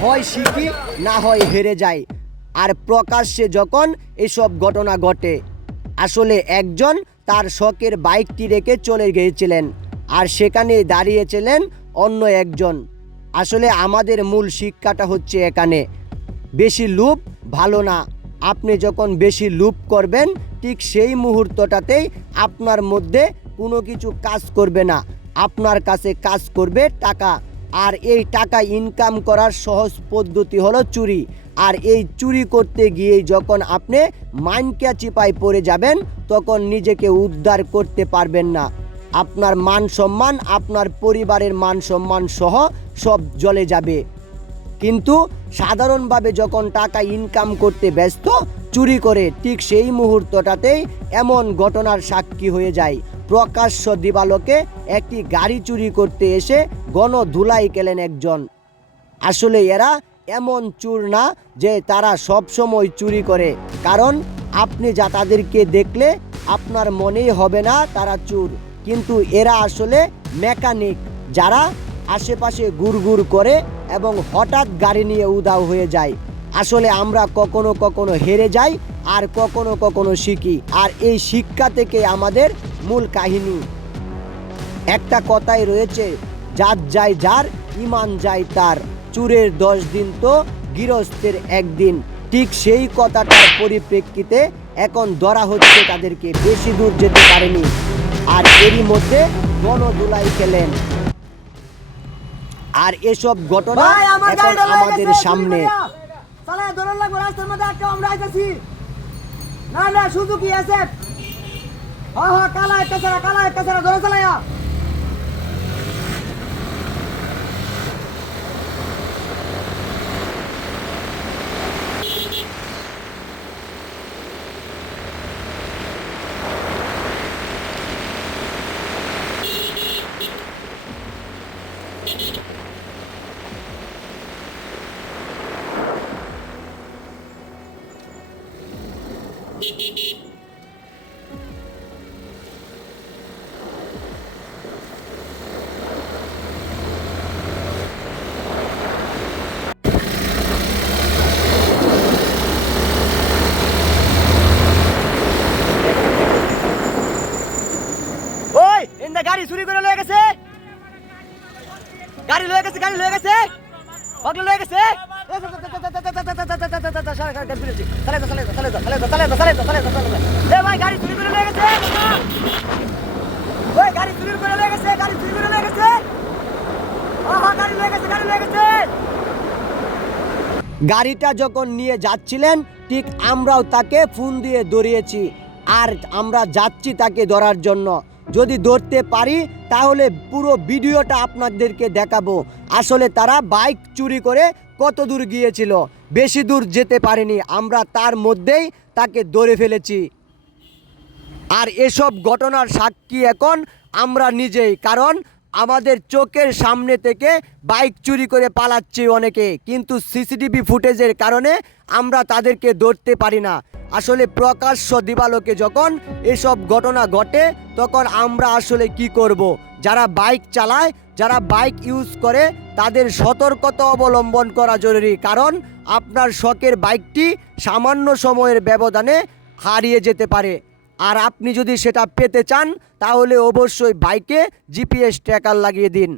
হয় শিখি না হয় হেরে যাই। আর প্রকাশ্যে যখন এসব ঘটনা ঘটে, আসলে একজন তার শখের বাইকটি রেখে চলে গিয়েছিলেন আর সেখানে দাঁড়িয়েছিলেন অন্য একজন। আসলে আমাদের মূল শিক্ষাটা হচ্ছে এখানে, বেশি লোভ ভালো না। আপনি যখন বেশি লোভ করবেন ঠিক সেই মুহূর্তটাতেই আপনার মধ্যে কোনো কিছু কাজ করবে না, আপনার কাছে কাজ করবে টাকা। আর এই টাকা ইনকাম করার সহজ পদ্ধতি হলো চুরি। আর এই চুরি করতে গিয়েই যখন আপনি মাইনকা চিপায় পড়ে যাবেন তখন নিজেকে উদ্ধার করতে পারবেন না। আপনার মান সম্মান, আপনার পরিবারের মান সম্মান সহ সব জ্বলে যাবে। কিন্তু সাধারণভাবে যখন টাকা ইনকাম করতে ব্যস্ত, চুরি করে ঠিক সেই মুহূর্তটাতেই এমন ঘটনার সাক্ষী হয়ে যায়। প্রকাশ্য দিবালোকে একটি গাড়ি চুরি করতে এসে গণধুলাই খেলেন একজন। আসলে এরা এমন চোর না যে তারা সব সময় চুরি করে, কারণ আপনি যা তাদেরকে দেখলে আপনার মনেই হবে না তারা চোর। কিন্তু এরা আসলে মেকানিক, যারা আশেপাশে ঘুরঘুর করে এবং হঠাৎ গাড়ি নিয়ে উধাও হয়ে যায়। আসলে আমরা কখনো কখনো হেরে যাই আর কখনো কখনো শিখি, আর এই শিক্ষা থেকে আমাদের মূল কাহিনী। একটা কথাই রয়েছে, জাত যায় যার, ইমান যায় তার, চুরের 10 দিন তো গৃহস্থের একদিন। ঠিক সেই কথাটার পরিপ্রেক্ষিতে এখন ধরা হচ্ছে তাদেরকে, বেশি দূর যেতে পারেনি আর এরই মধ্যে গণধুলাই খেলেন। আর এসব ঘটনা এখন আমাদের সামনে। ওই ইন্দা গাড়ি চুরি করে লয়ে গেছে, গাড়ি লয়ে গেছে, গাড়ি লয়ে গেছে, ওগুলো লয়ে গেছে। ভাই গাড়ি চুরি করে লয়ে গেছে, ওই গাড়ি চুরি করে লয়ে গেছে, গাড়ি চুরি করে লয়ে গেছে, গাড়ি লয়ে গেছে, গাড়ি লয়ে গেছে। গাড়িটা যখন নিয়ে যাচ্ছিলেন ঠিক আমরাও তাকে ফোন দিয়ে ধরিয়েছি, আর আমরা যাচ্ছি তাকে ধরার জন্য। যদি ধরতে পারি তাহলে পুরো ভিডিওটা আপনাদেরকে দেখাবো। আসলে তারা বাইক চুরি করে কত দূর গিয়েছিল, বেশি দূর যেতে পারেনি, আমরা তার মধ্যেই তাকে ধরে ফেলেছি। আর এসব ঘটনার সাক্ষী এখন আমরা নিজেই, কারণ আমাদের চোখের সামনে থেকে বাইক চুরি করে পালাচ্ছে অনেকে, কিন্তু সিসিটিভি ফুটেজের কারণে আমরা তাদেরকে ধরতে পারি না। আসলে প্রকাশ্য দিবালোকে যখন এসব ঘটনা ঘটে তখন আমরা আসলে কি করব? যারা বাইক চালায়, যারা বাইক ইউজ করে, তাদের সতর্কতা অবলম্বন করা জরুরি, কারণ আপনার শখের বাইকটি সামান্য সময়ের ব্যবধানে হারিয়ে যেতে পারে। আর আপনি যদি সেটা পেতে চান তাহলে অবশ্যই বাইকে জিপিএস ট্র্যাকার লাগিয়ে দিন।